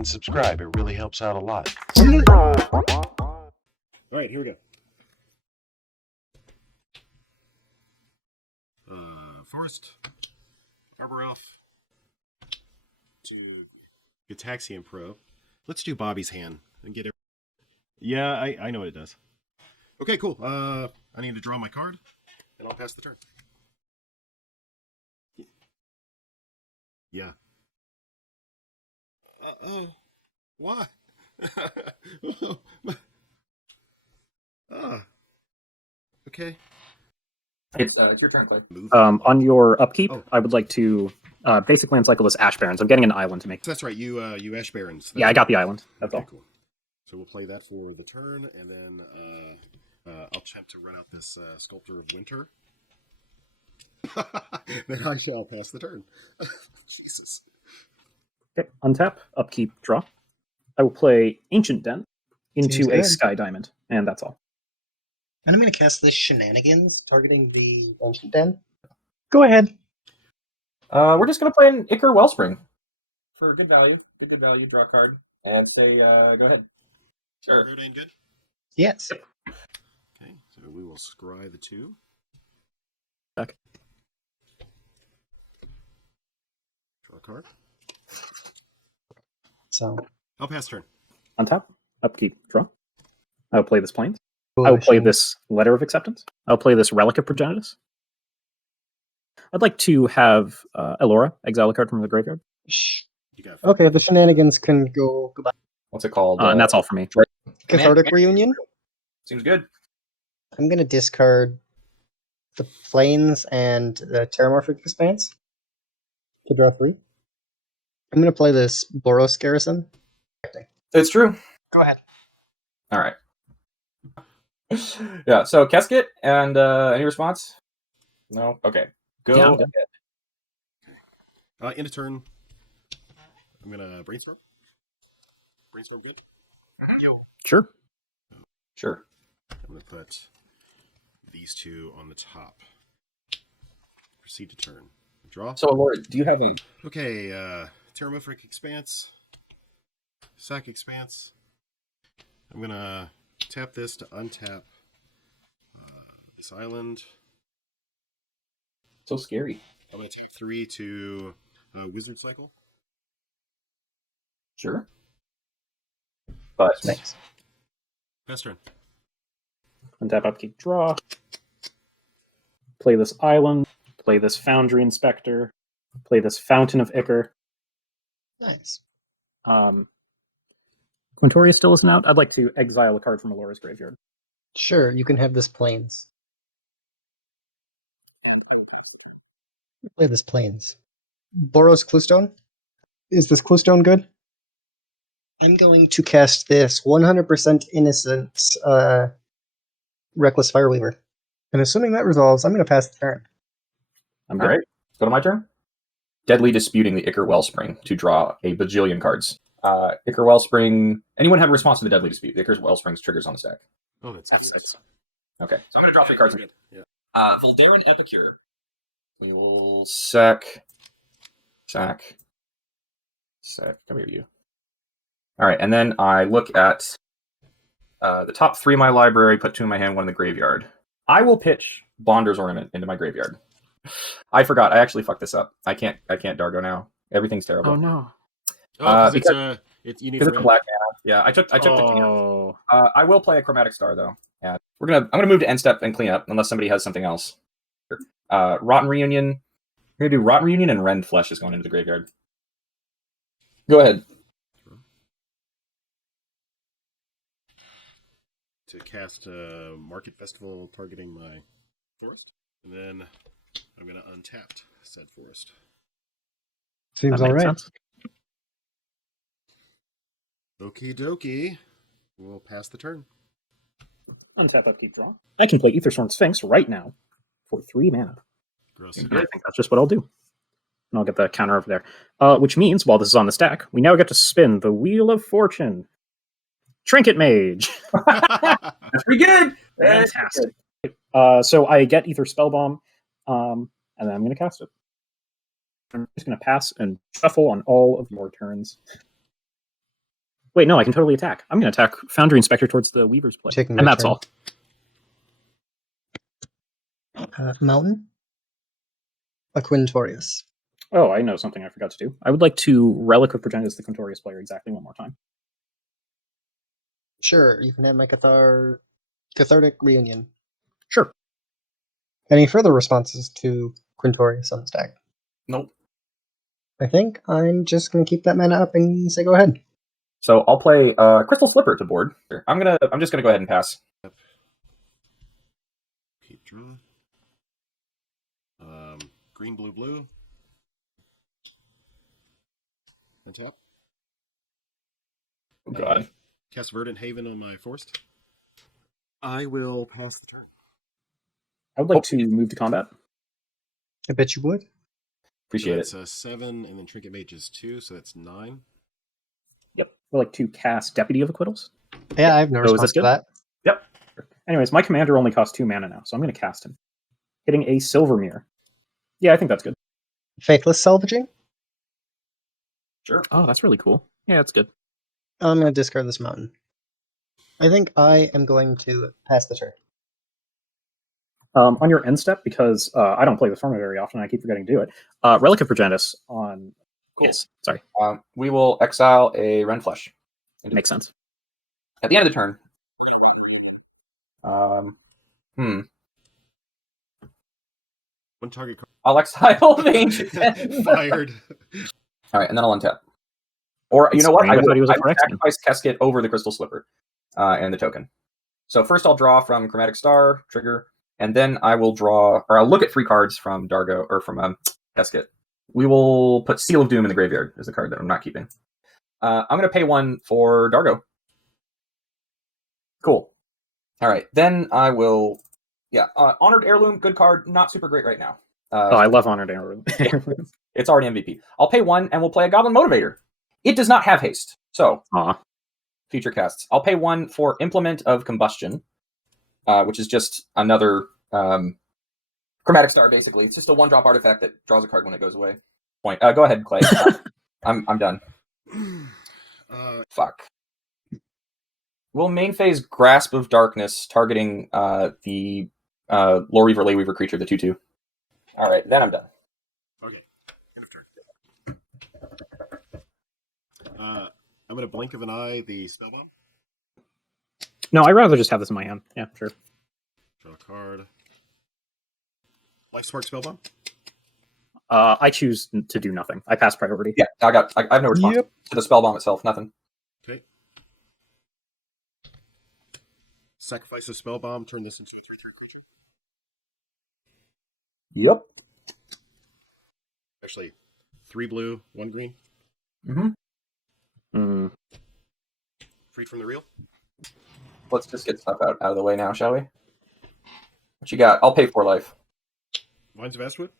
and subscribe. It really helps out a lot. All right, here we go. Forest, Arbor Elf, to Gataxian Pro. Let's do Bobby's hand and get it. Yeah, I know what it does. Okay, cool. I need to draw my card, and I'll pass the turn. Yeah. Why? Okay. It's your turn, Clay. On your upkeep, I would like to basic land cycle this Ash Barrens. I'm getting an island to make. That's right. You Ash Barrens. Yeah, I got the island. That's all. Cool. So we'll play that for the turn, and then I'll attempt to run out this Sculptor of Winter. Then I shall pass the turn. Jesus. Okay, untap, upkeep, draw. I will play Ancient Den into a Sky Diamond, and that's all. And I'm going to cast this Shenanigans, targeting the Ancient Den. Go ahead. We're just going to play an Ichor Wellspring. For good value. For good value, draw a card. And say, go ahead. Sure. Rodane good? Yes. Okay, so we will scry the 2. Okay. Draw a card. So I'll pass turn. Untap, upkeep, draw. I will play this Plains. I will play this Letter of Acceptance. I'll play this Relic of Progenitus. I'd like to have Elora exile a card from the graveyard. Okay, the Shenanigans can go goodbye. What's it called? And that's all for me. Cathartic Reunion. Seems good. I'm going to discard the Plains and the Terramorphic Expanse to draw 3. I'm going to play this Boros Garrison. It's true. Go ahead. All right. Yeah, so Keskit, and any response? No? Okay. Go ahead. In a turn, I'm going to brainstorm. Brainstorm good? Sure. Sure. I'm going to put these 2 on the top. Proceed to turn. Draw. So, Elora, do you have a... Okay, Terramorphic Expanse. Sack Expanse. I'm going to tap this to untap this island. So scary. I'm going to tap 3 to Wizard Cycle. Sure. But... Thanks. Pass turn. Untap, upkeep, draw. Play this island. Play this Foundry Inspector. Play this Fountain of Ichor. Nice. Quintorious still isn't out. I'd like to exile a card from Elora's graveyard. Sure, you can have this Plains. Play this Plains. Boros Cluestone. Is this Cluestone good? I'm going to cast this 100% innocent Reckless Fireweaver. And assuming that resolves, I'm going to pass the turn. All right. Go to my turn. Deadly Disputing the Ichor Wellspring to draw a bajillion cards. Ichor Wellspring. Anyone have a response to the Deadly Dispute? The Ichor Wellspring's triggers on the stack. Oh, that's F6. Okay. So I'm going to draw 5 cards again. Yeah. Voldaran Epicure. We will sack. Come here, you. All right, and then I look at the top 3 of my library, put 2 in my hand, 1 in the graveyard. I will pitch Bonder's Ornament into my graveyard. I forgot. I actually fucked this up. I can't Dargo now. Everything's terrible. Oh no. Because you need a black mana. Yeah, I took the Oh. I will play a Chromatic Star though. Yeah. I'm gonna move to end step and clean up unless somebody has something else. Rotten Reunion. We're gonna do Rotten Reunion and Rend Flesh is going into the graveyard. Go ahead. To cast Market Festival targeting my forest. And then I'm going to untap said forest. Seems all right. Sense. Okie dokie. We'll pass the turn. Untap, upkeep, draw. I can play Ethersworn Sphinx right now for 3 mana. Gross. And I think that's just what I'll do. And I'll get the counter over there. Which means, while this is on the stack, we now get to spin the Wheel of Fortune. Trinket Mage. That's pretty good. Fantastic. So I get Ether Spellbomb, and then I'm going to cast it. I'm just going to pass and shuffle on all of your turns. Wait, no, I can totally attack. I'm going to attack Foundry Inspector towards the Weaver's Plate. Taking my And that's turn. all. Mountain. A Quintorious. Oh, I know something I forgot to do. I would like to Relic of Progenitus the Quintorious player exactly one more time. Sure, you can have my cathartic reunion. Sure. Any further responses to Quintorious on the stack? Nope. I think I'm just gonna keep that mana up and say go ahead. So I'll play Crystal Slipper to board. I'm just gonna go ahead and pass. Keep draw. Green, blue, blue. And tap. Oh god. Cast Verdant Haven on my forest. I will pass the turn. I would like to move to combat. I bet you would. Appreciate It's it. a 7, and then Trinket Mage is 2, so that's 9. Yep. I would like to cast Deputy of Acquittals. Yeah, I have no Oh, is response this to good? that. Yep. Anyways, my commander only costs 2 mana now, so I'm going to cast him. Hitting a Silver Mirror. Yeah, I think that's good. Faithless Salvaging. Sure. Oh, that's really cool. Yeah, that's good. I'm gonna discard this mountain. I think I am going to pass the turn. On your end step, because I don't play this format very often, I keep forgetting to do it. Relic of Progenitus on. Cool. Yes, sorry. We will exile a Renflesh. Makes sense. At the end of the turn. One target card. I'll exile the Ancient. Fired. All right, and then I'll untap. Or you It's know what? strange, I thought he was a I will correct one. sacrifice Keskit over the Crystal Slipper and the token. So first I'll draw from Chromatic Star, trigger, and then I will draw, or I'll look at 3 cards from Dargo, or from Keskit. We will put Seal of Doom in the graveyard as the card that I'm not keeping. I'm going to pay 1 for Dargo. Cool. All right, then I will, Honored Heirloom, good card, not super great right now. Oh, I love Honored Heirloom. It's already MVP. I'll pay 1 and we'll play a Goblin Motivator. It does not have haste, so Aw. future casts. I'll pay 1 for Implement of Combustion, which is just another Chromatic Star, basically. It's just a 1-drop artifact that draws a card when it goes away. Point. Go ahead, Clay. I'm done. Fuck. Will main phase Grasp of Darkness, targeting the Lore Reaver, Ley Weaver creature, the 2/2. All right, then I'm done. Okay. End of turn. I'm going to blink of an eye the Spellbomb. No, I'd rather just have this in my hand. Yeah, sure. Draw a card. Life Spark Spellbomb. I choose to do nothing. I pass priority. Yeah, I have no response to the Spellbomb itself. Nothing. Okay. Sacrifice a Spellbomb, turn this into a 3/3 creature. Yep. Actually, 3 blue, 1 green. Mm-hmm. Freed from the reel. Let's just get stuff out of the way now, shall we? What you got? I'll pay 4 life. Vines of Astwood.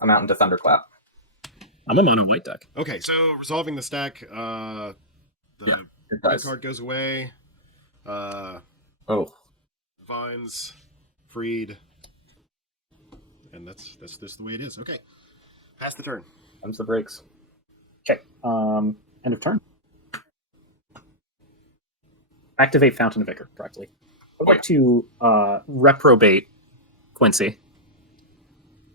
I'm out into Thunderclap. I'm a mono white deck. Okay, so resolving the stack. The It red does. card goes away. Oh. Vines, freed, and that's just the way it is. Okay, pass the turn. Comes the breaks. Okay. End of turn. Activate Fountain of Ichor correctly. I would like to reprobate Quincy.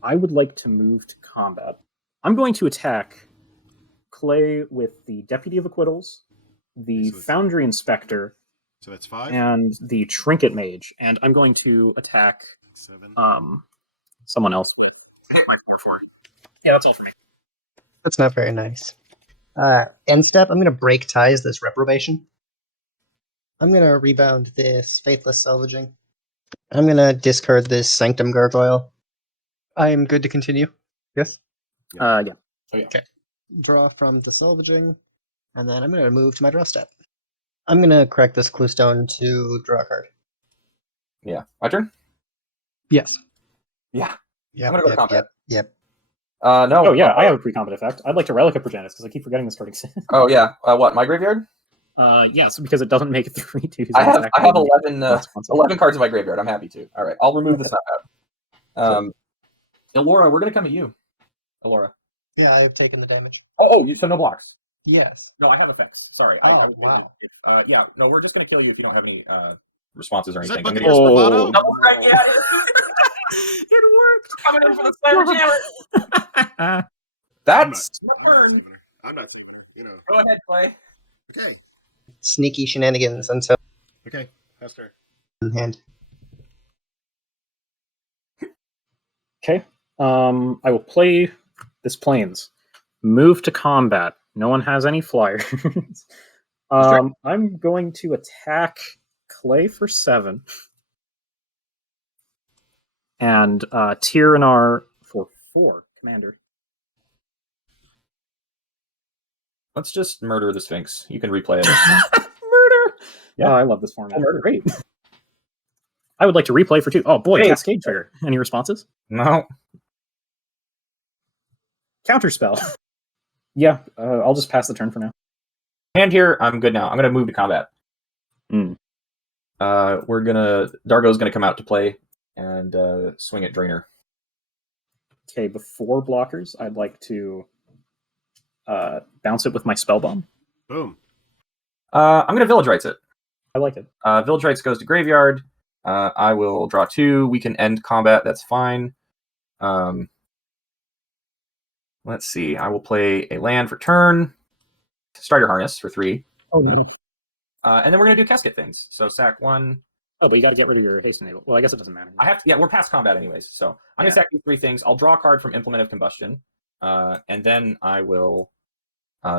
I would like to move to combat. I'm going to attack Clay with the Deputy of Acquittals, the Foundry Inspector, So that's 5. and the Trinket Mage, and I'm going to attack 7. someone else. Yeah, that's all for me. That's not very nice. End step, I'm gonna break ties this reprobation. I'm gonna rebound this Faithless Salvaging. I'm gonna discard this Sanctum Gargoyle. I am good to continue. Yes? Yeah. Oh, yeah. Okay. Draw from the Salvaging, and then I'm gonna move to my draw step. I'm gonna correct this Cluestone to draw a card. Yeah. My turn? Yes. Yeah. Yep, I'm gonna go to combat. Yep. No. Oh, yeah, I have a pre-combat effect. I'd like to Relic of Progenitus, because I keep forgetting this card exists. Oh, yeah. What, my graveyard? Yes, because it doesn't make it 3/2. I have 11 cards in my graveyard. I'm happy to. All right, I'll remove this out. Elora, we're going to come at you. Elora. Yeah, I have taken the damage. Oh, you said no blocks. Yes. No, I have effects. Sorry. Oh, wow. Yeah, no, we're just going to kill you if you don't have any responses or Is anything. that I'm gonna Buccaneers use- bravado? Double strike, yeah, it is. It worked. Coming in for the slammer jammer. That's my turn. I'm not thinking. You know. Go ahead, Clay. Okay. Sneaky shenanigans until Okay. Pass turn. in hand. Okay. I will play this planes. Move to combat. No one has any flyers. I'm going to attack Clay for 7. And Tyranar for 4, Commander. Let's just murder the Sphinx. You can replay it. Murder! Yeah. Oh, I love this format. Murder. Great. I would like to replay for 2. Oh boy, Hey. Cascade Trigger. Any responses? No. Counterspell. Yeah, I'll just pass the turn for now. Hand here, I'm good now. I'm going to move to combat. Mm. Dargo's going to come out to play and swing at Drainer. Okay, before blockers, I'd like to bounce it with my spell bomb. Boom. I'm going to Village Rites it. I like it. Village Rites goes to graveyard. I will draw 2. We can end combat. That's fine. Let's see. I will play a land for turn. Strider Harness for 3. Oh, no. And then we're going to do Keskit things. So sack 1. Oh, but you got to get rid of your haste enable. Well, I guess it doesn't matter. I have to. Yeah, we're past combat anyways. So I'm going to sack these 3 things. I'll draw a card from Implement of Combustion. And then I will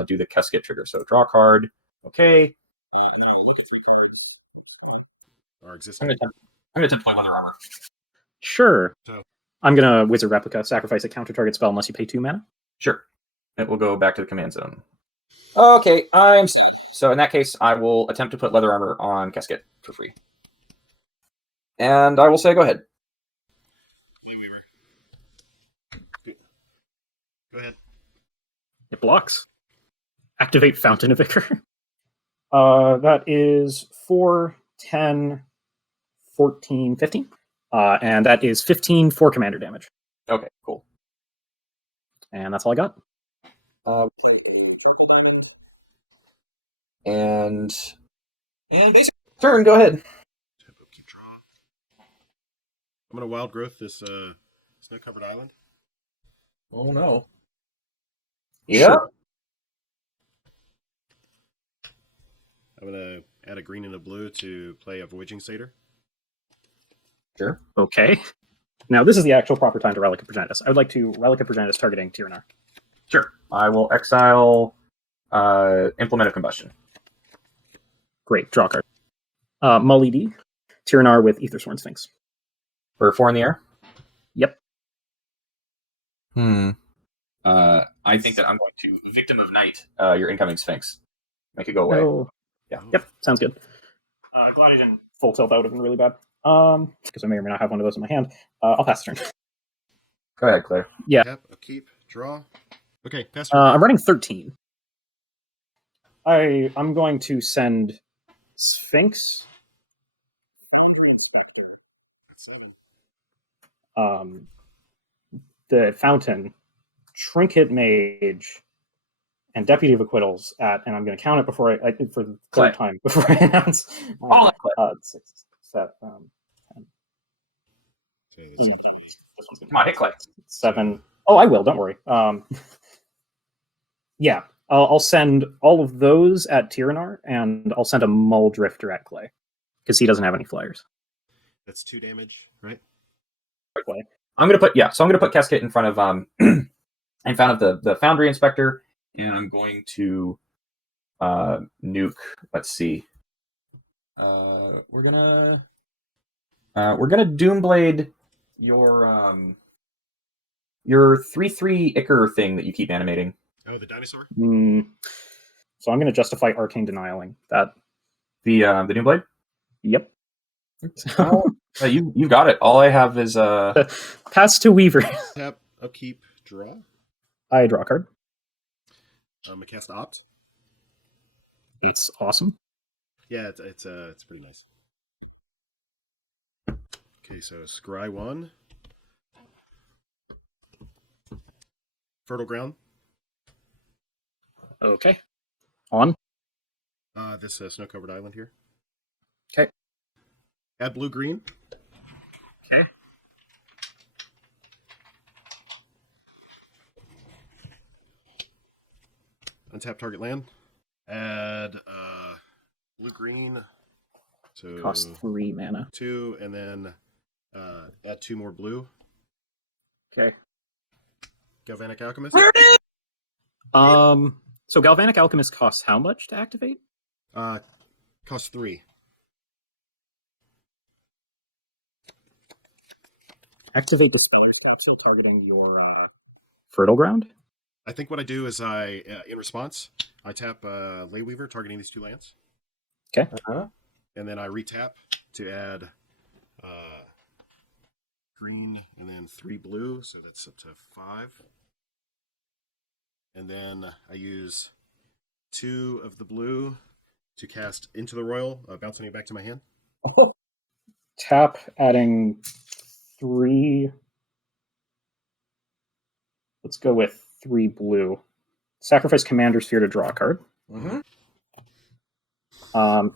do the Keskit trigger. So draw a card. Okay. And then I'll look at 3 cards. Our I'm existing. going to attempt to play Leather Armor. Sure. So- I'm going to Wizard Replica, sacrifice a counter target spell unless you pay 2 mana. Sure. It will go back to the command zone. Okay, I'm set. So in that case, I will attempt to put Leather Armor on Keskit for free. And I will say, go ahead. Blue Weaver. Go ahead. It blocks. Activate Fountain of Ichor. That is 4, 10, 14, 15. And that is 15 for commander damage. Okay, cool. And that's all I got. And basic turn, go ahead. Tempo, keep draw. I'm gonna wild growth this snow-covered island. Oh no. Yeah. Sure. I'm gonna add a green and a blue to play a Voyaging Satyr. Sure. Okay. Now, this is the actual proper time to Relic of Progenitus. I would like to Relic of Progenitus targeting Tyranar. Sure. I will exile Implement of Combustion. Great. Draw card. Mully D. Tyranar with Ethersworn Sphinx. For 4 in the air? Yep. I think that I'm going to Victim of Night, your incoming Sphinx. Make it go away. Oh. Yeah. Yep. Sounds good. Glad I didn't full tilt. That would have been really bad. Because I may or may not have one of those in my hand. I'll pass the turn. Go ahead, Claire. Yeah. Yep, a keep, draw. Okay, pass turn. I'm running 13. I'm going to send Sphinx, Foundry Inspector, 7. the Fountain, Trinket Mage, and Deputy of Acquittals at, and I'm going to count it before for the Clay. third time before I announce. All that, Clay. 6, 7, 10. Okay, This one's gonna Come on, hit Clay. 7. Oh, I will. Don't worry. Yeah, I'll send all of those at Tyranar, and I'll send a Mull Drifter at Clay because he doesn't have any flyers. that's 2 damage, right? Clay. I'm gonna put Keskit in front of in front of the Foundry Inspector, and I'm going to nuke. Let's see. We're gonna Doomblade your 3/3 Ichor thing that you keep animating. Oh, the dinosaur? So I'm going to justify Arcane Denialing that. The Doomblade? Yep. You got it. All I have is Pass to Weaver. Tap, upkeep, draw. I draw a card. I cast Opt. It's awesome. Yeah, it's pretty nice. Okay, so Scry 1. Fertile Ground. Okay. On. This snow-covered island here. Okay. Add blue-green. Okay. Untap target land. Add blue-green. So Cost 3 mana. 2, and then add 2 more blue. Okay. Galvanic Alchemist. So Galvanic Alchemist costs how much to activate? Costs 3. Activate the Speller's Capsule targeting your Fertile Ground? I think what I do is in response, I tap Layweaver targeting these 2 lands. Okay. And then I retap to add green and then 3 blue, so that's up to 5. And then I use 2 of the blue to cast Into the Royal, bouncing it back to my hand. Tap, adding 3. Let's go with 3 blue. Sacrifice Commander Sphere to draw a card.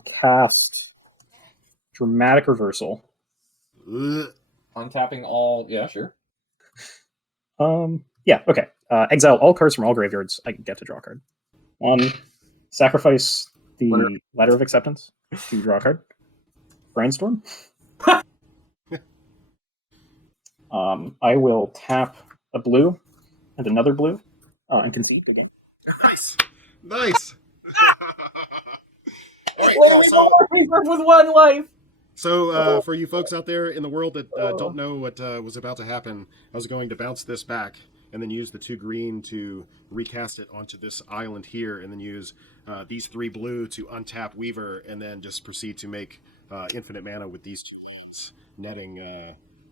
Cast Dramatic Reversal. Untapping all. Yeah, sure. Yeah, okay. Exile all cards from all graveyards. I can get to draw a card. 1. Sacrifice the Letter of Acceptance to draw a card. Brainstorm. I will tap a blue and another blue and concede the game. Nice! Nice! All right, Well, we both with 1 life. So for you folks out there in the world that don't know what was about to happen, I was going to bounce this back and then use the 2 green to recast it onto this island here, and then use these 3 blue to untap Weaver, and then just proceed to make infinite mana with these 2 lands, netting,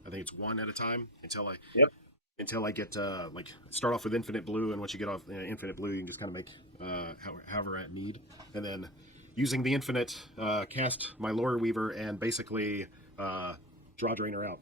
I think it's 1 at a time until I get like start off with infinite blue, and once you get off infinite blue, you can just kind of make however at need, and then using the infinite, cast my Lore Weaver and basically draw Drainer out.